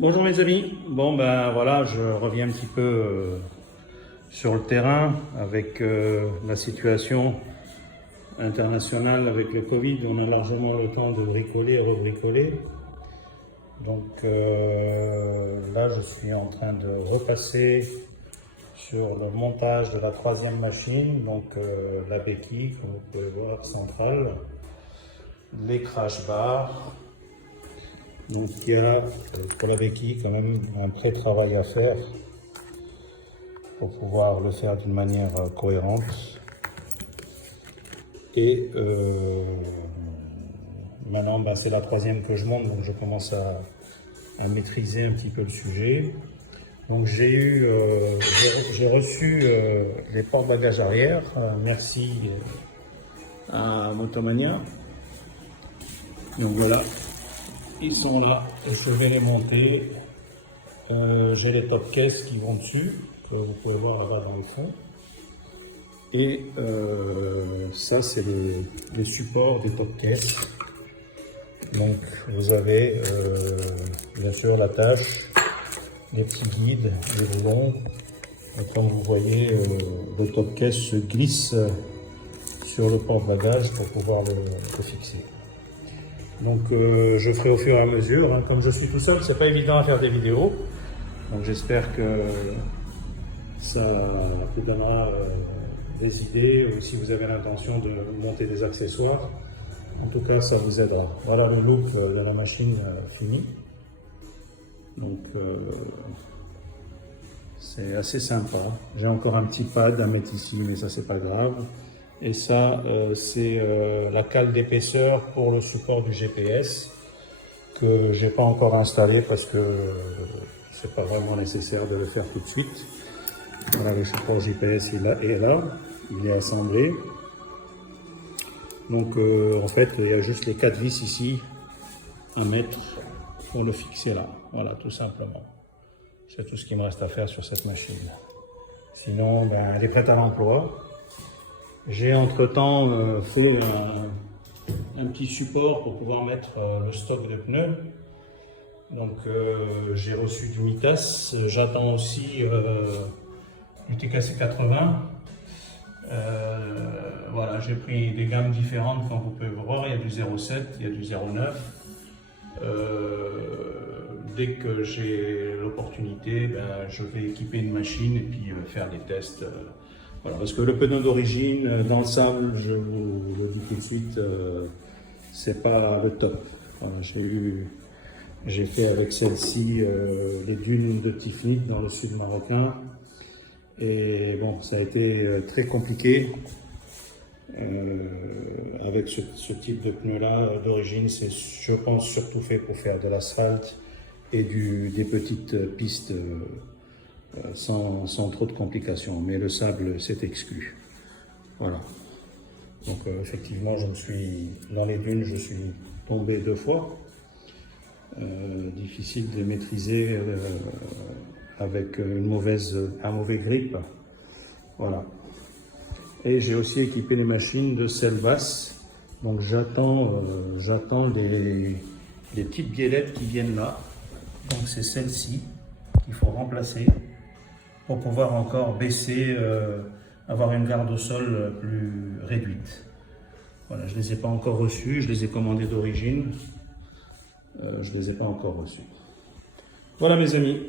Bonjour mes amis, bon ben voilà, je reviens un petit peu sur le terrain avec la situation internationale avec le Covid. On a largement le temps de bricoler et rebricoler. Donc là je suis en train de repasser sur le montage de la troisième machine, donc la béquille comme vous pouvez voir centrale, les crash bars. Donc il y a pour la béquille quand même un pré-travail à faire pour pouvoir le faire d'une manière cohérente. Et maintenant ben, c'est la troisième que je monte, donc je commence à maîtriser un petit peu le sujet. Donc j'ai reçu les porte-bagages arrière, merci à Motomania. Donc voilà. Ils sont là et je vais les monter. J'ai les top caisses qui vont dessus, que vous pouvez voir là-bas dans le fond. Et ça, c'est les supports des top caisses. Donc vous avez bien sûr l'attache, les petits guides, les roulons. Et comme vous voyez, le top caisse se glisse sur le porte-bagages pour pouvoir le fixer. Donc je ferai au fur et à mesure, hein. Comme je suis tout seul, c'est pas évident à faire des vidéos. Donc j'espère que ça vous donnera des idées, ou si vous avez l'intention de monter des accessoires. En tout cas, ça vous aidera. Voilà le look de la machine finie. Donc c'est assez sympa. J'ai encore un petit pad à mettre ici, mais ça c'est pas grave. Et ça, c'est la cale d'épaisseur pour le support du GPS que j'ai pas encore installé parce que c'est pas vraiment nécessaire de le faire tout de suite. Voilà, le support GPS est là, il est assemblé. Donc en fait, il y a juste les 4 vis ici à mettre pour le fixer là. Voilà, tout simplement. C'est tout ce qu'il me reste à faire sur cette machine. Sinon, ben, elle est prête à l'emploi. J'ai entre-temps fait un petit support pour pouvoir mettre le stock de pneus. Donc j'ai reçu du Mitas, j'attends aussi du TKC 80. Voilà, j'ai pris des gammes différentes comme vous pouvez voir, il y a du 0,7, il y a du 0,9. Dès que j'ai l'opportunité, ben, je vais équiper une machine et puis faire des tests. Voilà, parce que le pneu d'origine, dans le sable, je vous le dis tout de suite, c'est pas le top. Voilà, j'ai fait avec celle-ci les dunes de Tifnik dans le sud marocain. Et bon, ça a été très compliqué. Avec ce type de pneu-là d'origine, c'est, je pense, surtout fait pour faire de l'asphalte et des petites pistes sans trop de complications. Mais le sable, c'est exclu. Voilà. Donc effectivement, dans les dunes, je suis tombé 2 fois. Difficile de maîtriser avec un mauvais grip. Voilà. Et j'ai aussi équipé les machines de selle basse. Donc j'attends les petites biellettes qui viennent là. Donc c'est celle-ci qu'il faut remplacer pour pouvoir encore baisser, avoir une garde au sol plus réduite. Voilà, je ne les ai pas encore reçues, je les ai commandées d'origine. Je ne les ai pas encore reçues. Voilà mes amis.